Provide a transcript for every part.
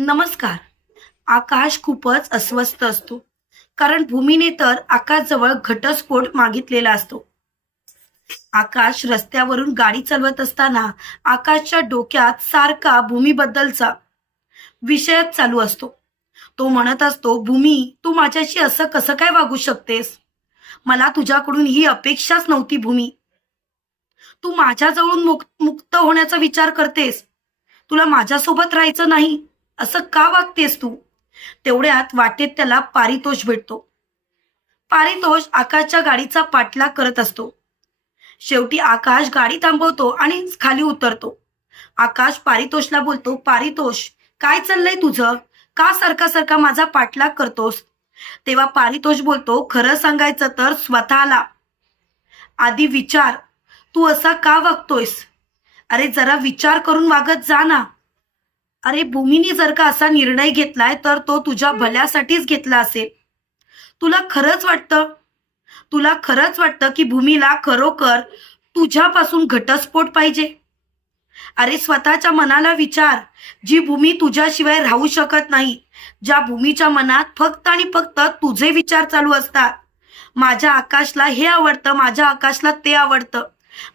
नमस्कार. आकाश खूपच अस्वस्थ असतो. कारण भूमीने तर आकाशजवळ घटस्फोट मागितलेला असतो. आकाश रस्त्यावरून गाडी चालवत असताना आकाशच्या डोक्यात सारखा भूमीबद्दलचा विषयच चालू असतो. तो म्हणत असतो भूमी तू माझ्याशी असं कसं काय वागू शकतेस? मला तुझ्याकडून ही अपेक्षाच नव्हती भूमी. तू माझ्याजवळून मुक्त होण्याचा विचार करतेस. तुला माझ्यासोबत राहायचं नाही. असं का वागतेस तू? तेवढ्यात वाटेत त्याला पारितोष भेटतो. पारितोष आकाशच्या गाडीचा पाठलाग करत असतो. शेवटी आकाश गाडी थांबवतो आणि खाली उतरतो. आकाश पारितोषला बोलतो पारितोष काय चाललंय तुझं? का सारखा सारखा माझा पाठलाग करतोस? तेव्हा पारितोष बोलतो खरं सांगायचं तर स्वतःला. आधी विचार. तू असा का वागतोयस? अरे जरा विचार करून वागत जा ना. अरे भूमीने जर का असा निर्णय घेतलाय तर तो तुझ्या भल्यासाठीच घेतला असेल. तुला खरंच वाटतं? तुला खरंच वाटतं की भूमीला खरोखर तुझ्यापासून घटस्फोट पाहिजे? अरे स्वतःच्या मनाला विचार. जी भूमी तुझ्याशिवाय राहू शकत नाही ज्या भूमीच्या मनात फक्त आणि फक्त तुझे विचार चालू असतात. माझ्या आकाशला हे आवडतं माझ्या आकाशला ते आवडतं.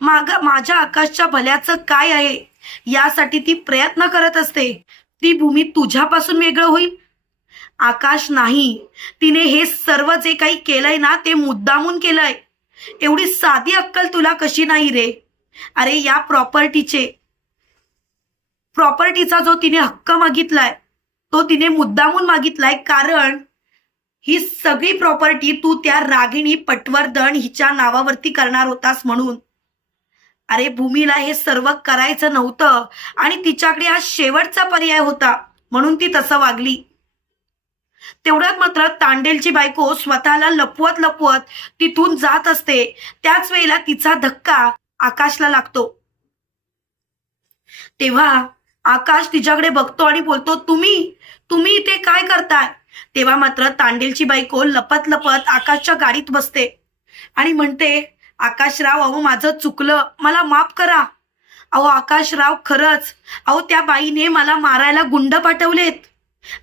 माग माझ्या आकाशच्या भल्याचं काय आहे? यासाठी ती प्रयत्न करत असते. ती भूमी तुझ्यापासून वेगळं होईल? आकाश नाही. तिने हे सर्व जे काही केलंय ना ते मुद्दामून केलंय. एवढी साधी अक्कल तुला कशी नाही रे? अरे या प्रॉपर्टीचे. प्रॉपर्टीचा जो तिने हक्क मागितलाय तो तिने मुद्दामून मागितलाय कारण ही सगळी प्रॉपर्टी तू त्या रागिणी पटवर्धन हिच्या नावावरती करणार होतास म्हणून. अरे भूमीला हे सर्व करायचं नव्हतं आणि तिच्याकडे हा शेवटचा पर्याय होता. म्हणून ती तसं वागली. तेवढ्यात मात्र तांडेलची बायको स्वतःला लपवत लपवत तिथून जात असते. त्याच वेळेला तिचा धक्का आकाशला लागतो. तेव्हा आकाश तिच्याकडे बघतो आणि बोलतो तुम्ही तुम्ही इथे काय करताय? तेव्हा मात्र तांडेलची बायको लपत लपत आकाशच्या गाडीत बसते आणि म्हणते आकाशराव अहो माझं चुकलं. मला माफ करा. अहो आकाशराव खरंच. अहो त्या बाईने मला मारायला गुंड पाठवलेत.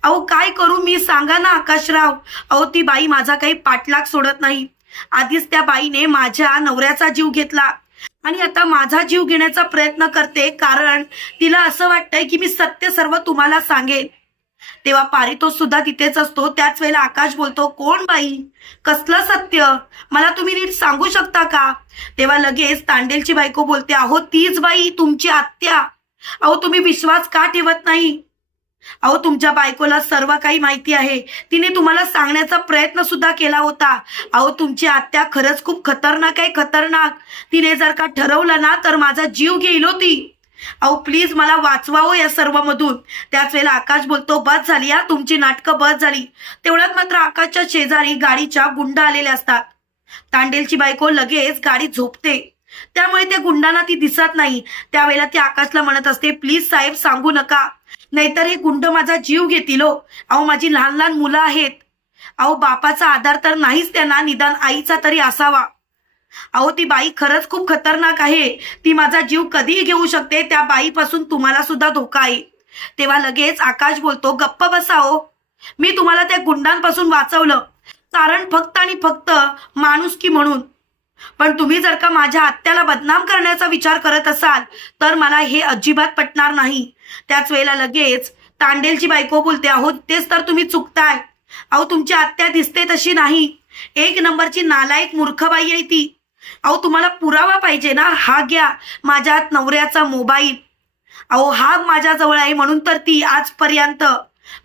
अहो काय करू मी? सांगा ना आकाशराव. अहो ती बाई माझा काही पाठलाग सोडत नाही. आधीच त्या बाईने माझ्या नवऱ्याचा जीव घेतला. आणि आता माझा जीव घेण्याचा प्रयत्न करते कारण तिला असं वाटतंय की मी सत्य सर्व तुम्हाला सांगेन. तेव्हा पारितोष सुद्धा तिथेच असतो. त्याच वेळेला आकाश बोलतो कोण बाई? कसलं सत्य? मला तुम्ही नीट सांगू शकता का? तेव्हा लगेच तांडेलची बायको बोलते अहो तीच बाई तुमची आत्या. अहो तुम्ही विश्वास का ठेवत नाही? अहो तुमच्या बायकोला सर्व काही माहिती आहे. तिने तुम्हाला सांगण्याचा प्रयत्न सुद्धा केला होता. अहो तुमची आत्या खरंच खूप खतरनाक आहे खतरनाक. तिने जर का ठरवलं ना तर माझा जीव घेईल होती अहो प्लीज मला वाचवावं या सर्व मधून त्याच वेळेला आकाश बोलतो बस झाली या तुमची नाटकं बस झाली. तेवढ्यात मात्र आकाशच्या शेजारी गाडीच्या गुंड आलेल्या असतात. तांडेलची बायको लगेच गाडी झोपते. त्यामुळे त्या गुंडांना ती दिसत नाही. त्यावेळेला ती आकाशला म्हणत असते प्लीज साहेब सांगू नका. नाहीतर हे गुंड माझा जीव घेतील हो. अहो माझी लहान लहान मुलं आहेत. अहो बापाचा आधार तर नाहीच त्यांना निदान आईचा तरी असावा. अहो ती बाई खरंच खूप खतरनाक आहे. ती माझा जीव कधीही घेऊ शकते त्या बाईपासून तुम्हाला सुद्धा धोका आहे. तेव्हा लगेच आकाश बोलतो गप्प बसाओ हो. मी तुम्हाला त्या गुंडांपासून वाचवलं. कारण फक्त आणि फक्त माणुसकी म्हणून. पण तुम्ही जर का माझ्या आत्याला बदनाम करण्याचा विचार करत असाल तर मला हे अजिबात पटणार नाही. त्याच वेळेला लगेच तांडेलची बायको बोलते अहो तेच तर तुम्ही चुकताय. अहो तुमची आत्या दिसते तशी नाही. एक नंबरची नालायक मूर्खबाई आहे ती. अहो तुम्हाला पुरावा पाहिजे ना. हा घ्या. माझ्या नवऱ्याचा मोबाईल. अहो हा माझ्याजवळ आहे म्हणून तर ती आजपर्यंत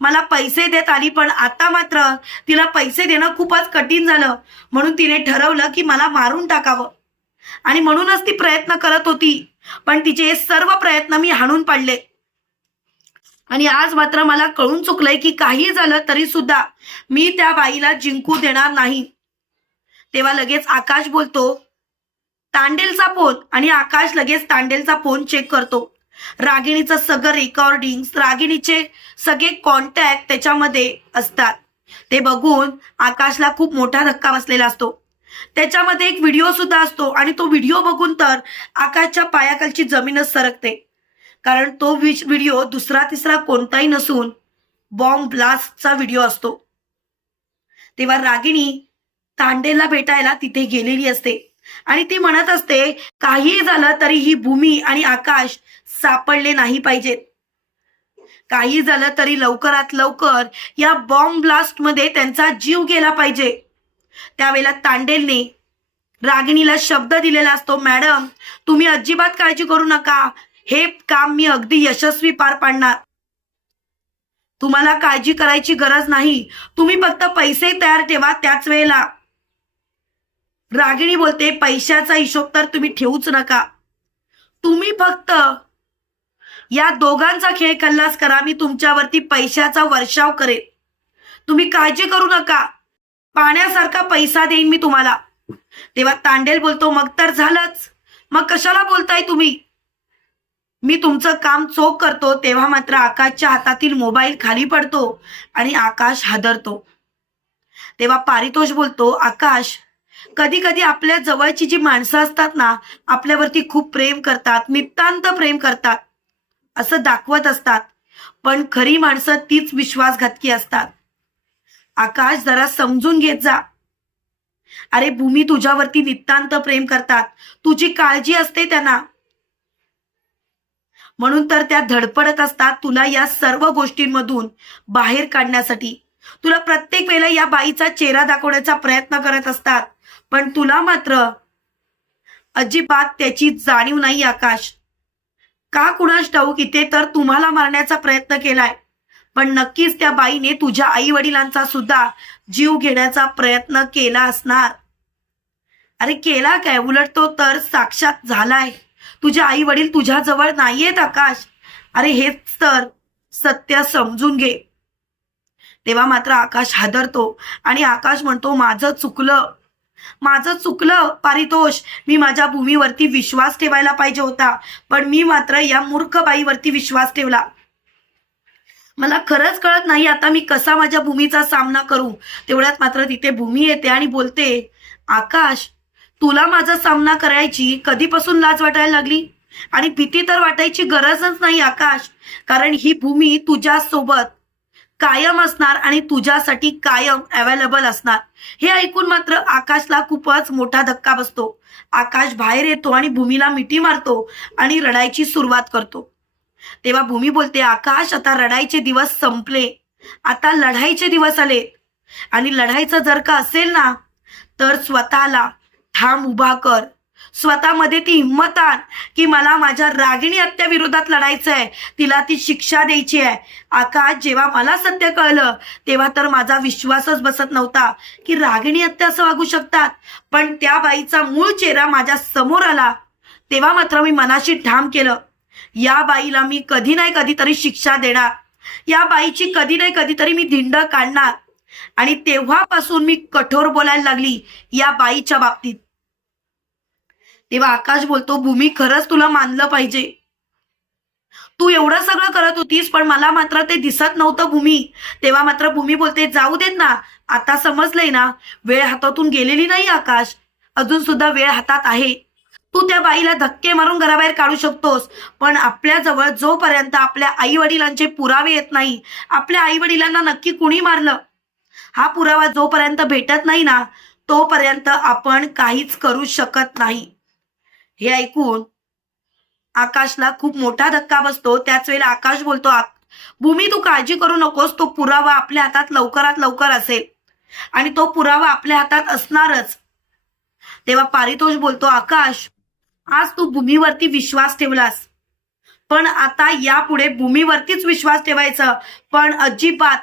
मला पैसे देत आली पण आता मात्र तिला पैसे देणं खूपच कठीण झालं. म्हणून तिने ठरवलं की मला मारून टाकावं. आणि म्हणूनच ती प्रयत्न करत होती. पण तिचे हे सर्व प्रयत्न मी हाणून पाडले. आणि आज मात्र मला कळून चुकलंय की काही झालं तरी सुद्धा मी त्या बाईला जिंकू देणार नाही. तेव्हा लगेच आकाश बोलतो तांडेलचा फोन आणि आकाश लगेच तांडेलचा फोन चेक करतो. रागिणीचं सगळं रेकॉर्डिंग रागिणीचे सगळे कॉन्टॅक्ट त्याच्यामध्ये असतात. ते बघून आकाशला खूप मोठा धक्का बसलेला असतो. त्याच्यामध्ये एक व्हिडिओ सुद्धा असतो आणि तो व्हिडिओ बघून तर आकाशच्या पायाखालची जमीनच सरकते. कारण तो व्हिडिओ दुसरा तिसरा कोणताही नसून बॉम्ब ब्लास्टचा व्हिडिओ असतो. तेव्हा रागिणी तांडेला भेटायला तिथे गेलेली असते. आणि ती म्हणत असते काहीही झालं तरी ही भूमी आणि आकाश सापडले नाही पाहिजेत. काही झालं तरी लवकरात लवकर या बॉम्ब ब्लास्टमध्ये त्यांचा जीव गेला पाहिजे. त्यावेळेला तांडेलने रागिणीला शब्द दिलेला असतो मॅडम तुम्ही अजिबात काळजी करू नका. हे काम मी अगदी यशस्वी पार पाडणार. तुम्हाला काळजी करायची गरज नाही. तुम्ही फक्त पैसे तयार ठेवा त्याच वेळेला. रागिणी बोलते पैशाचा हिशोब तर तुम्ही ठेवूच नका. तुम्ही फक्त या दोघांचा खेळ कल्लास करा मी तुमच्यावरती पैशाचा वर्षाव करेन. तुम्ही काळजी करू नका. पाण्यासारखा पैसा देईन मी तुम्हाला. तेव्हा तांडेल बोलतो मग तर झालंच. मग कशाला बोलताय तुम्ही? मी तुमचं काम चोख करतो. तेव्हा मात्र आकाशच्या हातातील मोबाईल खाली पडतो आणि आकाश हादरतो. तेव्हा पारितोष बोलतो आकाश कधी कधी आपल्या जवळची जी माणसं असतात ना आपल्यावरती खूप प्रेम करतात नितांत प्रेम करतात असं दाखवत असतात. पण खरी माणसं तीच विश्वासघातकी असतात. आकाश जरा समजून घेत जा. अरे भूमी तुझ्यावरती नितांत प्रेम करतात. तुझी काळजी असते त्यांना. म्हणून तर त्या धडपडत असतात तुला या सर्व गोष्टींमधून बाहेर काढण्यासाठी. तुला प्रत्येक वेळेला या बाईचा चेहरा दाखवण्याचा प्रयत्न करत असतात. पण तुला मात्र अजिबात त्याची जाणीव नाही आकाश. का कुणास ठाऊक इथे तर तुम्हाला मारण्याचा प्रयत्न केलाय. पण नक्कीच त्या बाईने तुझ्या आई वडिलांचा सुद्धा जीव घेण्याचा प्रयत्न केला असणार. अरे केला काय? उलट तो तर साक्षात झालाय. तुझे आई वडील तुझ्या जवळ नाहीयेत आकाश. अरे हेच तर सत्य समजून घे. तेव्हा मात्र आकाश हादरतो आणि आकाश म्हणतो माझं चुकलं. माझं चुकलं पारितोष. मी माझ्या भूमीवरती विश्वास ठेवायला पाहिजे होता. पण मी मात्र या मूर्ख बाईवरती विश्वास ठेवला. मला खरंच कळत नाही आता मी कसा माझ्या भूमीचा सामना करू. तेवढ्यात मात्र तिथे भूमी येते आणि बोलते आकाश तुला माझा सामना करायची कधीपासून लाज वाटायला लागली? आणि भीती तर वाटायची गरजच नाही आकाश. कारण ही भूमी तुझ्या सोबत कायम असणार आणि तुझ्यासाठी कायम अवेलेबल असणार. हे ऐकून मात्र आकाशला खूपच मोठा धक्का बसतो. आकाश बाहेर येतो आणि भूमीला मिठी मारतो आणि रडायची सुरुवात करतो. तेव्हा भूमी बोलते आकाश आता रडायचे दिवस संपले. आता लढाईचे दिवस आले. आणि लढाईचं जर का असेल ना तर स्वतःला ठाम उभा कर. स्वतःमध्ये ती हिंमत आण की मला माझ्या रागिणी हत्याविरोधात लढायचं आहे तिला ती शिक्षा द्यायची आहे. आकाश जेव्हा मला सत्य कळलं तेव्हा तर माझा विश्वासच बसत नव्हता की रागिणी हत्या असं वागू शकतात. पण त्या बाईचा मूळ चेहरा माझ्यासमोर आला. तेव्हा मात्र मी मनाशी ठाम केलं. या बाईला मी कधी नाही कधीतरी शिक्षा देणार. या बाईची कधी नाही कधीतरी मी धिंड काढणार. आणि तेव्हापासून मी कठोर बोलायला लागली या बाईच्या बाबतीत. तेव्हा आकाश बोलतो भूमी खरंच तुला मानलं पाहिजे. तू एवढं सगळं करत होतीस पण मला मात्र ते दिसत नव्हतं भूमी. तेव्हा मात्र भूमी बोलते जाऊ देत ना. आता समजलंय ना. वेळ हातातून गेलेली नाही आकाश. अजून सुद्धा वेळ हातात आहे. तू त्या बाईला धक्के मारून घराबाहेर काढू शकतोस पण आपल्या जवळ जोपर्यंत आपल्या आई वडिलांचे पुरावे येत नाही आपल्या आई वडिलांना नक्की कुणी मारलं? हा पुरावा जोपर्यंत भेटत नाही ना तोपर्यंत आपण काहीच करू शकत नाही. हे ऐकून आकाशला खूप मोठा धक्का बसतो. त्याच वेळेला आकाश बोलतो भूमी तू काळजी करू नकोस. तो पुरावा आपल्या हातात लवकरात लवकर असेल. आणि तो पुरावा आपल्या हातात असणारच. तेव्हा पारितोष बोलतो आकाश आज तू भूमीवरती विश्वास ठेवलास. पण आता यापुढे भूमीवरतीच विश्वास ठेवायचा. पण अजिबात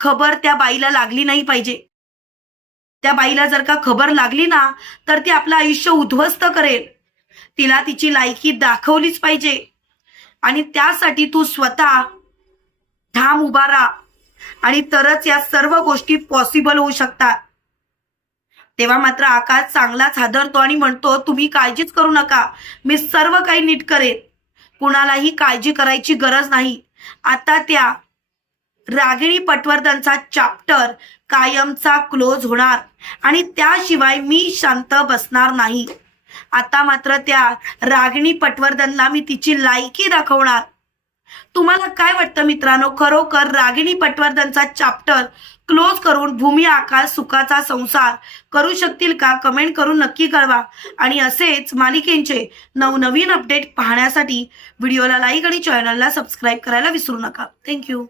खबर त्या बाईला लागली नाही पाहिजे. त्या बाईला जर का खबर लागली ना तर ती आपलं आयुष्य उद्ध्वस्त करेल. तिला तिची लायकी दाखवलीच पाहिजे. आणि त्यासाठी तू स्वतः ठाम उभा राहा. आणि तरच या सर्व गोष्टी पॉसिबल होऊ शकतात. तेव्हा मात्र आकाश चांगलाच हादरतो आणि म्हणतो तुम्ही काळजीच करू नका. मी सर्व काही नीट करेन. कुणालाही काळजी करायची गरज नाही. आता त्या रागिणी पटवर्धनचा चॅप्टर कायमचा क्लोज होणार. आणि त्याशिवाय मी शांत बसणार नाही. आता मात्र त्या रागिणी पटवर्धनला मी तिची लायकी दाखवणार. तुम्हाला काय वाटतं मित्रांनो? खरोखर रागिणी पटवर्धनचा चॅप्टर क्लोज करून भूमी आकाश सुखाचा संसार करू शकतील का? कमेंट करून नक्की कळवा. आणि असेच मालिकेंचे नवनवीन अपडेट पाहण्यासाठी व्हिडिओला लाईक आणि चॅनलला सबस्क्राईब करायला विसरू नका. थँक्यू